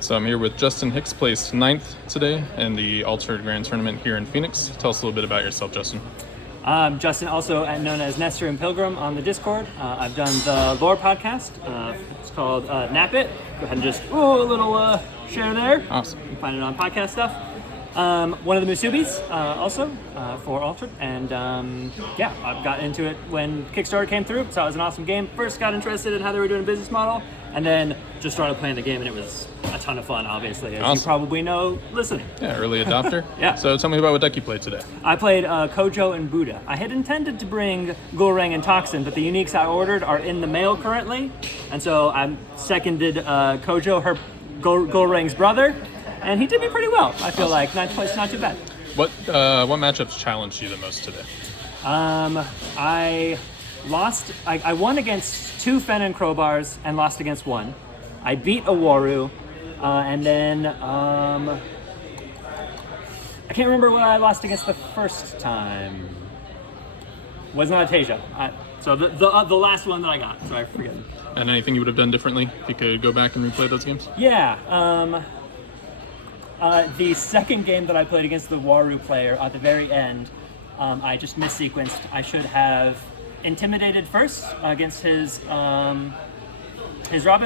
So I'm here with Justin Hicks, placed 9th today in the Altered Grand Tournament here in Phoenix. Tell us a little bit about yourself, Justin. I'm Justin, also known as Nestor and Pilgrim on the Discord. I've done the lore podcast. It's called Nap It. Go ahead and just a little share there. Awesome. You can find it on podcast stuff. One of the Musubis also for Altered, and I've got into it when Kickstarter came through, so it was an awesome game. First got interested in how they were doing a business model, and then just started playing the game, and it was a ton of fun, obviously, as you probably know listening. Yeah, early adopter. Yeah. So tell me about what deck you played today. I played Kojo and Booda. I had intended to bring Gulrang and Toxin, but the uniques I ordered are in the mail currently, and so I seconded Kojo, her Gulrang's brother, and he did me pretty well. I feel like 9th place, not too bad. What matchups challenged you the most today? I lost. I won against 2 Fen and Crowbars and lost against 1. I beat a Waru, and then I can't remember what I lost against the first time. Was not a Tasia. So the last one that I got. So I forget. And anything you would have done differently if you could go back and replay those games? Yeah. The second game that I played against the Waru player at the very end, I just missequenced. I should have intimidated first against his Robin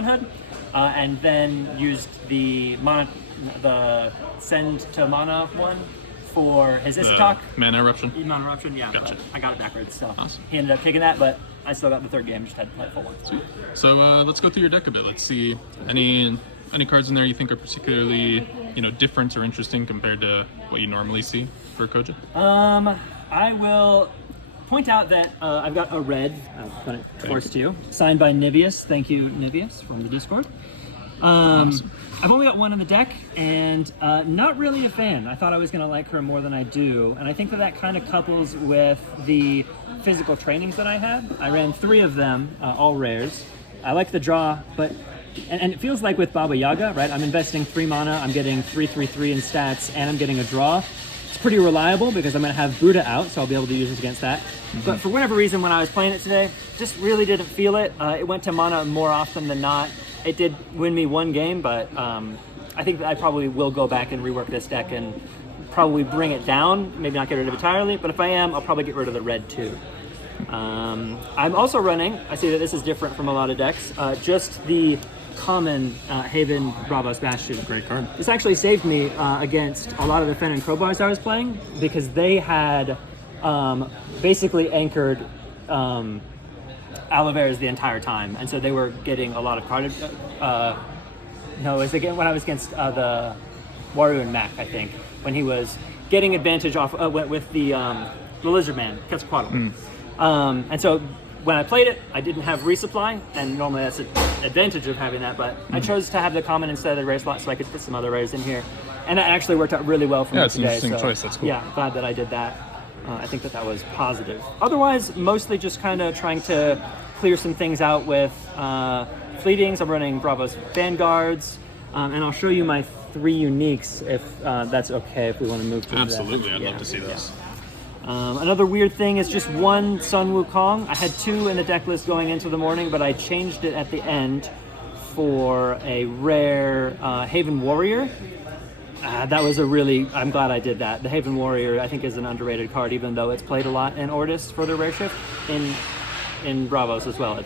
Hood, and then used the send to mana one for his Isatok. Mana Eruption? Mana Eruption, yeah. Gotcha. I got it backwards, so awesome. He ended up taking that, but I still got the third game, just had to play it full one. Sweet. So let's go through your deck a bit. Let's see any cards in there you think are particularly different or interesting compared to what you normally see for Kojo? I will point out that I've got a red, I've got it forced to you, signed by Nivius. Thank you, Nivius, from the Discord. Awesome. I've only got 1 in the deck, and not really a fan. I thought I was going to like her more than I do, and I think that kind of couples with the physical trainings that I had. I ran 3 of them, all rares. I like the draw, but and it feels like with Baba Yaga, right? I'm investing 3 mana, I'm getting 3/3/3 in stats, and I'm getting a draw. It's pretty reliable because I'm going to have Buddha out, so I'll be able to use it against that. Mm-hmm. But for whatever reason, when I was playing it today, just really didn't feel it. It went to mana more often than not. It did win me 1 game, but I think that I probably will go back and rework this deck and probably bring it down, maybe not get rid of it entirely, but if I am, I'll probably get rid of the red too. I'm also running, I see that this is different from a lot of decks, just the common Haven Bravos Bastion. Great card. This actually saved me against a lot of the Fen and Crowbars I was playing, because they had basically anchored Oliveras the entire time, and so they were getting a lot of card. No, it was again when I was against the Waru and Mac, I think, when he was getting advantage off with the Lizard Man, Quetzalcoatl. And so when I played it, I didn't have resupply, and normally that's an advantage of having that, but I chose to have the common instead of the rare slot so I could put some other rares in here. And it actually worked out really well for me today. Yeah, it's an interesting choice. That's cool. Yeah, glad that I did that. I think that was positive. Otherwise, mostly just kind of trying to clear some things out with fleetings. I'm running Bravos Vanguards, and I'll show you my 3 uniques if that's okay, if we want to move to Absolutely, that. I'd love to see those. Another weird thing is just 1 Sun Wukong. I had 2 in the deck list going into the morning, but I changed it at the end for a rare Haven Warrior. That was I'm glad I did that. The Haven Warrior, I think, is an underrated card, even though it's played a lot in Ortis for the rare shift, in Bravos as well.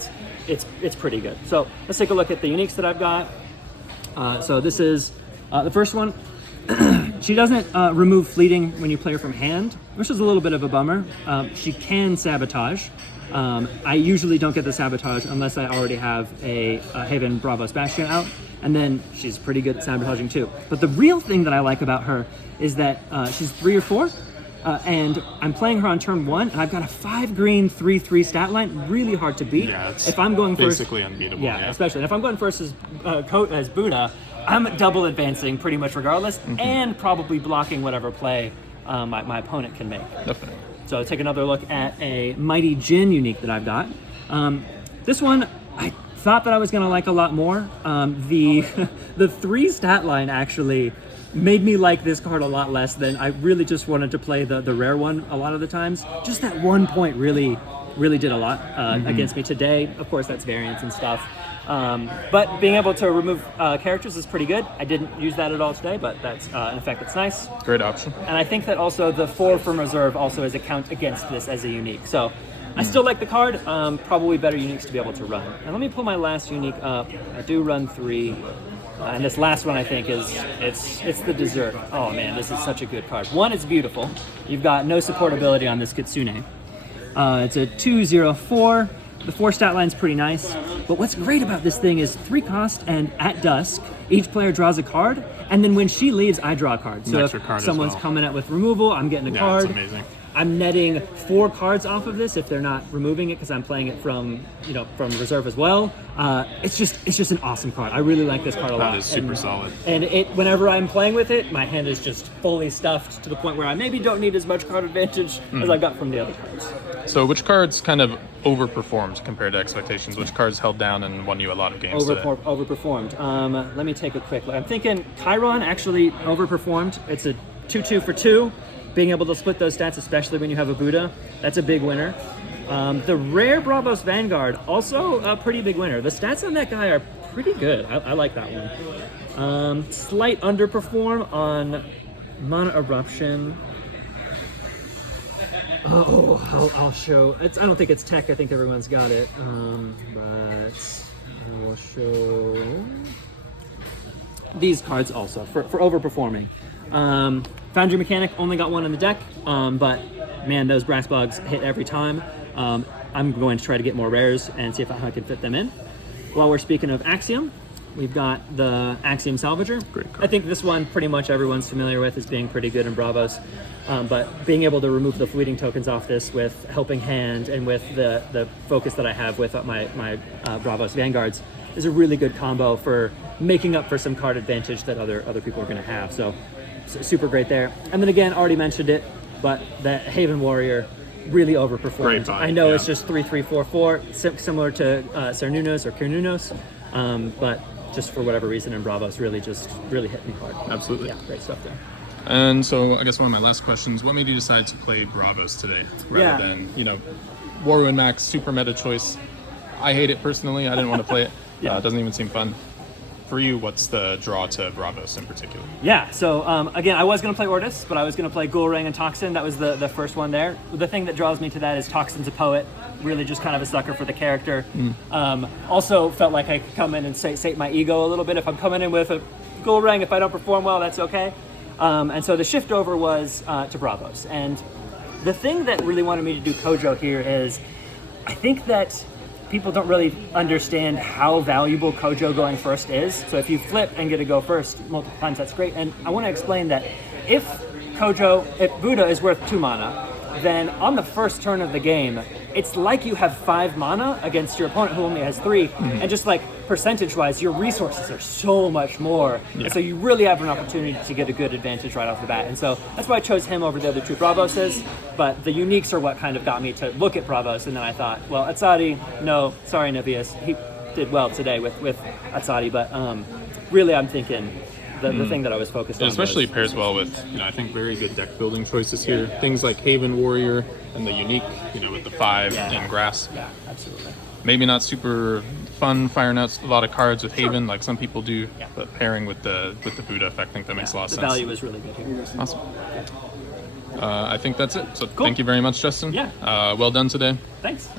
It's pretty good. So let's take a look at the uniques that I've got. So this is the first one. She doesn't remove fleeting when you play her from hand, which is a little bit of a bummer. She can sabotage. I usually don't get the sabotage unless I already have a Haven Bravos Bastion out, and then she's pretty good at sabotaging too. But the real thing that I like about her is that she's 3 or 4, and I'm playing her on turn 1, and I've got a 5 green 3/3 stat line, really hard to beat. Yeah, it's if I'm going basically first, unbeatable. Yeah, especially if I'm going first as Buddha, I'm double advancing pretty much regardless, and probably blocking whatever play my opponent can make. Definitely. So take another look at a Mighty Jin unique that I've got. This one I thought that I was going to like a lot more. The 3 stat line actually made me like this card a lot less than I really just wanted to play the rare one a lot of the times. Just that 1 point really did a lot against me today. Of course, that's variance and stuff. But being able to remove characters is pretty good. I didn't use that at all today, but that's in effect it's nice. Great option. And I think that also the 4 from reserve also is a count against this as a unique. So I still like the card. Probably better uniques to be able to run. And let me pull my last unique up. I do run 3. And this last one I think is it's the dessert. Oh man, this is such a good card. 1, it's beautiful. You've got no supportability on this Kitsune. It's a 2/0/4. The 4 stat line's pretty nice. But what's great about this thing is 3 cost, and at dusk, each player draws a card, and then when she leaves, I draw a card. So extra card if someone's as well. coming out with removal, I'm getting a card. That's amazing. I'm netting 4 cards off of this if they're not removing it because I'm playing it from reserve as well. It's just an awesome card. I really like this card a lot. That is super solid. And whenever I'm playing with it, my hand is just fully stuffed to the point where I maybe don't need as much card advantage as I've got from the other cards. So which cards kind of overperformed compared to expectations? Which cards held down and won you a lot of games today? Overperformed. Let me take a quick look. I'm thinking Chiron actually overperformed. It's a 2/2 for 2. Being able to split those stats, especially when you have a Buddha, that's a big winner. The rare Bravos Vanguard, also a pretty big winner. The stats on that guy are pretty good. I like that one. Slight underperform on Mana Eruption. I'll show. I don't think it's tech. I think everyone's got it. But I will show these cards also for overperforming. Foundry Mechanic only got 1 in the deck, but man, those brass bugs hit every time. I'm going to try to get more rares and see if I can fit them in. While we're speaking of Axiom, we've got the Axiom Salvager. Great card. I think this one pretty much everyone's familiar with as being pretty good in Bravos. But being able to remove the fleeting tokens off this with Helping Hand and with the focus that I have with my Bravos Vanguards is a really good combo for making up for some card advantage that other people are going to have. So super great there. And then again, already mentioned it, but the Haven Warrior really overperformed. Great buy, I know yeah. it's just 3/3/4/4, similar to Cernunos or Kirnunos, but just for whatever reason in Bravos really hit me hard. Absolutely. Yeah, great stuff there. And so I guess one of my last questions, what made you decide to play Bravos today rather than, Waru and Max, super meta choice. I hate it personally. I didn't want to play it. Yeah. It doesn't even seem fun. For you, what's the draw to Bravos in particular? Yeah, so again, I was going to play Ortis, but I was going to play Ghoul-Rang and Toxin. That was the first one there. The thing that draws me to that is Toxin's a poet, really just kind of a sucker for the character. Also felt like I could come in and sate my ego a little bit. If I'm coming in with a Ghoul-Rang, if I don't perform well, that's okay. And so the shift over was to Bravos. And the thing that really wanted me to do Kojo here is, I think that people don't really understand how valuable Kojo going first is. So if you flip and get to go first multiple times, that's great. And I want to explain that if Buddha is worth 2 mana, then on the first turn of the game, it's like you have 5 mana against your opponent who only has 3. And just like percentage-wise, your resources are so much more. Yeah. And so you really have an opportunity to get a good advantage right off the bat. And so that's why I chose him over the other 2 Bravoses. But the uniques are what kind of got me to look at Bravos. And then I thought, well, Atsari, no, sorry, Nevius. He did well today with Atsari. But really, I'm thinking the thing that I was focused on. It especially was, pairs well with, I think very good deck building choices here. Things like Haven Warrior and the unique, with the 5 in grass. Yeah, absolutely. Maybe not super fun firing out a lot of cards with Haven like some people do, Yeah. but pairing with the Buddha effect, I think that makes a lot of The sense. value is really good here. Awesome. I think that's it. So Cool. Thank you very much, Justin. Yeah. Well done today. Thanks.